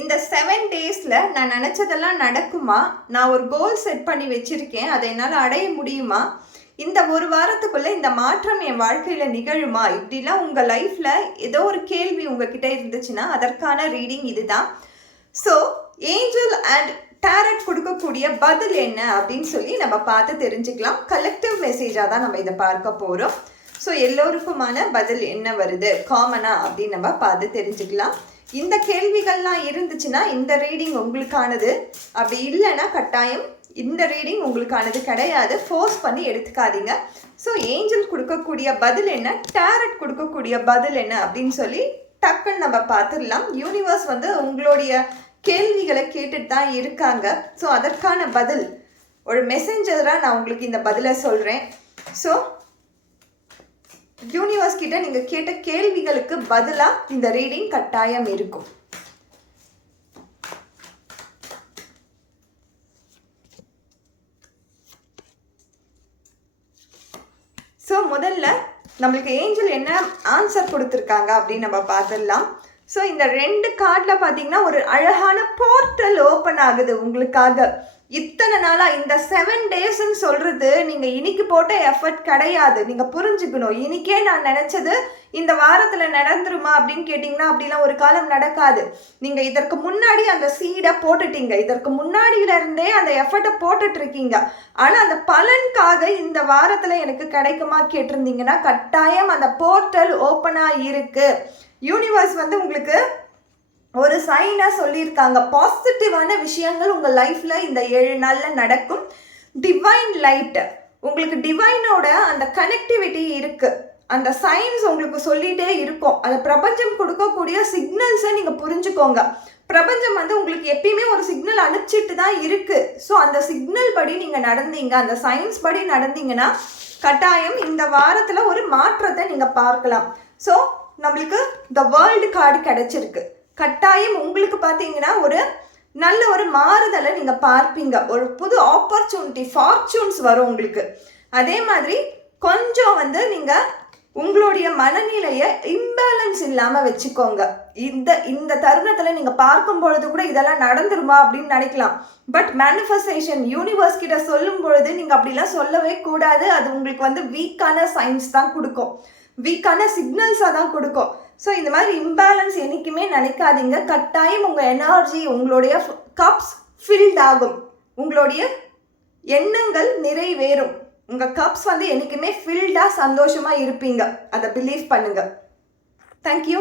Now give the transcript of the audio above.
இந்த செவன் டேஸில் நான் நினச்சதெல்லாம் நடக்குமா? நான் ஒரு கோல் செட் பண்ணி வச்சுருக்கேன். அதை என்னால் அடைய முடியுமா? இந்த ஒரு வாரத்துக்குள்ளே இந்த மாற்றம் என் வாழ்க்கையில் நிகழுமா? இப்படிலாம் உங்கள் லைஃப்பில் ஏதோ ஒரு கேள்வி உங்ககிட்ட இருந்துச்சுன்னா அதற்கான ரீடிங் இதுதான். ஸோ ஏஞ்சல் அண்ட் டேரட் கொடுக்கக்கூடிய பதில் என்ன? அப்படின்னு சொல்லி நம்ம பார்த்து தெரிஞ்சுக்கலாம். கலெக்டிவ் மெசேஜாக தான் நம்ம இதை பார்க்க போகிறோம் ஸோ எல்லோருக்குமான பதில் என்ன வருது? காமனா அப்படின்னு நம்ம பார்த்து தெரிஞ்சுக்கலாம். இந்த கேள்விகள்லாம் இருந்துச்சுன்னா இந்த ரீடிங் உங்களுக்கானது. அப்படி இல்லைன்னா கட்டாயம் இந்த ரீடிங் உங்களுக்கானது கிடையாது. ஃபோர்ஸ் பண்ணி எடுத்துக்காதீங்க. ஸோ ஏஞ்சல் கொடுக்கக்கூடிய பதில் என்ன? டேரட் கொடுக்கக்கூடிய பதில் என்ன? அப்படின்னு சொல்லி டக்குன்னு நம்ம பார்த்துடலாம். யூனிவர்ஸ் வந்து உங்களுடைய கேள்விகளை கேட்டுட்டு தான் இருக்காங்க. ஸோ அதற்கான பதில். ஒரு மெசேஞ்சராக நான் உங்களுக்கு இந்த பதிலை சொல்கிறேன் ஸோ யூனிவர்ஸ் கிட்ட நீங்கள் கேட்ட கேள்விகளுக்கு பதிலாக இந்த ரீடிங் கட்டாயம் இருக்கும். ஸோ முதல்ல நம்மளுக்கு ஏஞ்சல் என்ன ஆன்சர் கொடுத்துருக்காங்க அப்படின்னு நம்ம பார்த்துடலாம். ஸோ இந்த ரெண்டு கார்டில் பார்த்தீங்கன்னா ஒரு அழகான போர்ட்டல் ஓப்பன் ஆகுது உங்களுக்காக. இத்தனை நாளாக இந்த செவன் டேஸ்ன்னு சொல்கிறது நீங்கள் இன்னைக்கு போட்ட எஃபர்ட் கிடையாது. நீங்கள் புரிஞ்சுக்கணும். இன்னைக்கே நான் நினச்சது இந்த வாரத்தில் நடந்துருமா அப்படின்னு கேட்டிங்கன்னா அப்படிலாம் ஒரு காலம் நடக்காது. நீங்கள் இதற்கு முன்னாடி அந்த சீடை போட்டுட்டீங்க. இதற்கு முன்னாடியில இருந்தே அந்த எஃபர்ட்டை போட்டுட்டு இருக்கீங்க ஆனால் அந்த பலனுக்காக இந்த வாரத்தில் எனக்கு கிடைக்குமா கேட்டிருந்தீங்கன்னா கட்டாயம் அந்த போர்ட்டல் ஓப்பனாக இருக்கு. யூனிவர்ஸ் வந்து உங்களுக்கு ஒரு சைனாக சொல்லியிருக்காங்க. பாசிட்டிவான விஷயங்கள் உங்கள் லைஃப்பில் இந்த ஏழு நாளில் நடக்கும். டிவைன் லைட்டு உங்களுக்கு டிவைனோட அந்த கனெக்டிவிட்டி இருக்குது அந்த சயின்ஸ் உங்களுக்கு சொல்லிகிட்டே இருக்கும். அந்த பிரபஞ்சம் கொடுக்கக்கூடிய சிக்னல்ஸை நீங்கள் புரிஞ்சுக்கோங்க. பிரபஞ்சம் வந்து உங்களுக்கு எப்பயுமே ஒரு சிக்னல் அனுப்பிச்சிட்டு தான் இருக்குது ஸோ அந்த சிக்னல் படி நீங்கள் நடந்தீங்க அந்த சயின்ஸ் படி நடந்தீங்கன்னா கட்டாயம் இந்த வாரத்தில் ஒரு மாற்றத்தை நீங்கள் பார்க்கலாம். ஸோ நம்மளுக்கு த வேர்ல்டு கார்டு கிடச்சிருக்கு. கட்டாயம் உங்களுக்கு பார்த்தீங்கன்னா ஒரு நல்ல ஒரு மாறுதலை நீங்கள் பார்ப்பீங்க. ஒரு புது ஆப்பர்ச்சுனிட்டி ஃபார்ச்சூன்ஸ் வரும் உங்களுக்கு. அதே மாதிரி கொஞ்சம் வந்து நீங்கள் உங்களுடைய மனநிலையை இம்பேலன்ஸ் இல்லாமல் வச்சுக்கோங்க. இந்த இந்த தருணத்தில் நீங்கள் பார்க்கும் பொழுது கூட இதெல்லாம் நடந்துருமா அப்படின்னு நினைக்கலாம். பட் மேனிஃபெஸ்டேஷன் யூனிவர்ஸ் கிட்ட சொல்லும் பொழுது நீங்கள் அப்படிலாம் சொல்லவே கூடாது. அது உங்களுக்கு வந்து வீக்கான சயின்ஸ் தான் கொடுக்கும். வீக்கான சிக்னல்ஸாக தான் கொடுக்கும். ஸோ இந்த மாதிரி இம்பேலன்ஸ் என்றைக்குமே நினைக்காதீங்க. கட்டாயம் உங்கள் எனர்ஜி உங்களுடைய கப்ஸ் ஃபில்ட் ஆகும். உங்களுடைய எண்ணங்கள் நிறைவேறும். உங்கள் கப்ஸ் வந்து என்றைக்குமே ஃபில்டாக சந்தோஷமாக இருப்பீங்க. அதை பிலீவ் பண்ணுங்கள் தேங்க்யூ